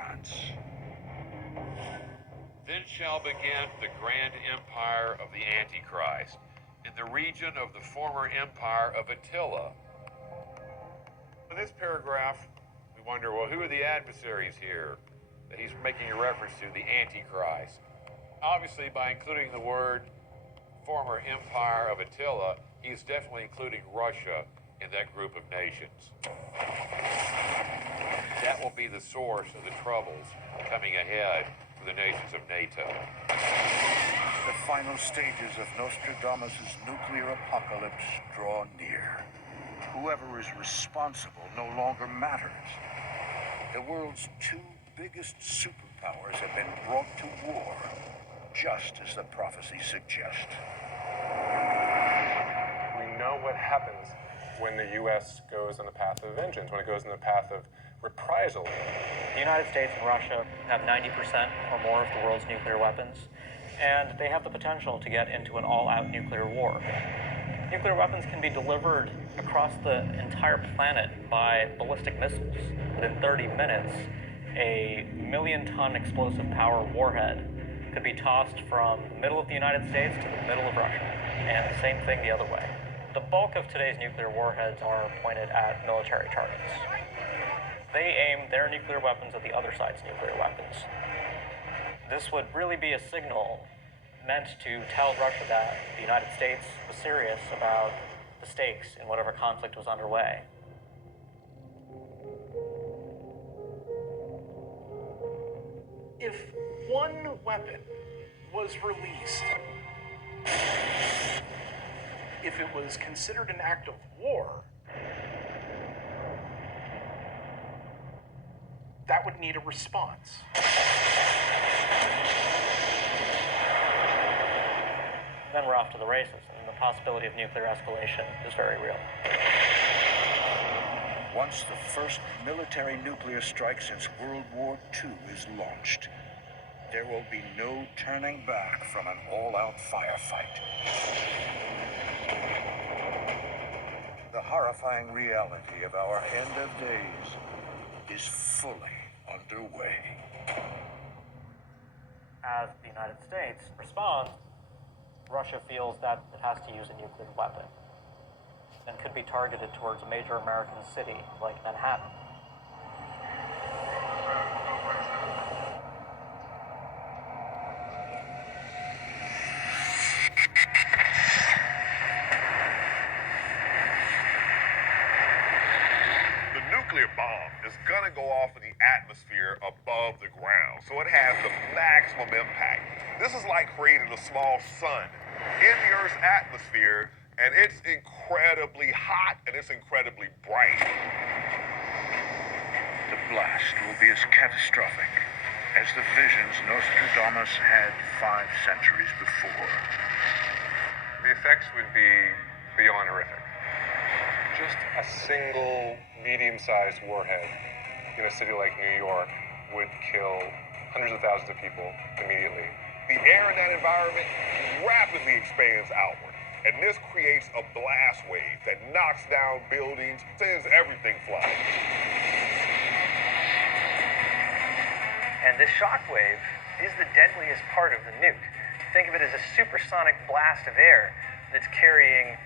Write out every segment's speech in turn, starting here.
France. Then shall begin the grand empire of the Antichrist in the region of the former empire of Attila. In this paragraph, we wonder, well, who are the adversaries here that he's making a reference to, the Antichrist? Obviously, by including the word former empire of Attila, he's definitely including Russia in that group of nations. That will be the source of the troubles coming ahead for the nations of NATO. The final stages of Nostradamus' nuclear apocalypse draw near. Whoever is responsible no longer matters. The world's two biggest superpowers have been brought to war, just as the prophecies suggest. We know what happens when the U.S. goes on the path of vengeance, when it goes on the path of reprisal. The United States and Russia have 90% or more of the world's nuclear weapons, and they have the potential to get into an all-out nuclear war. Nuclear weapons can be delivered across the entire planet by ballistic missiles. Within 30 minutes, a million-ton explosive power warhead could be tossed from the middle of the United States to the middle of Russia, and the same thing the other way. The bulk of today's nuclear warheads are pointed at military targets. They aim their nuclear weapons at the other side's nuclear weapons. This would really be a signal meant to tell Russia that the United States was serious about the stakes in whatever conflict was underway. If one weapon was released, if it was considered an act of war, that would need a response. Then we're off to the races, and the possibility of nuclear escalation is very real. Once the first military nuclear strike since World War II is launched, there will be no turning back from an all-out firefight. The horrifying reality of our end of days is fully underway. As the United States responds, Russia feels that it has to use a nuclear weapon and could be targeted towards a major American city like Manhattan. The nuclear bomb is going to go off in the atmosphere above the ground, so it has the maximum impact. This is like creating a small sun in the Earth's atmosphere, and it's incredibly hot and it's incredibly bright. The blast will be as catastrophic as the visions Nostradamus had 5 centuries before. The effects would be beyond horrific. Just a single medium-sized warhead in a city like New York would kill hundreds of thousands of people immediately. The air in that environment rapidly expands outward, and this creates a blast wave that knocks down buildings, sends everything flying. And this shock wave is the deadliest part of the nuke. Think of it as a supersonic blast of air that's carrying,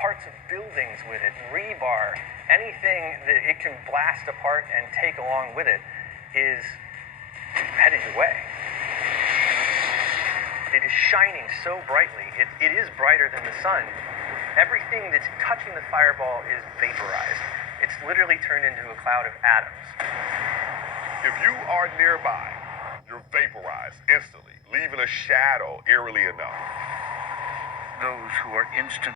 parts of buildings with it, rebar, anything that it can blast apart and take along with it is headed your way. It is shining so brightly. It is brighter than the sun. Everything that's touching the fireball is vaporized. It's literally turned into a cloud of atoms. If you are nearby, you're vaporized instantly, leaving a shadow eerily enough. Those who are instant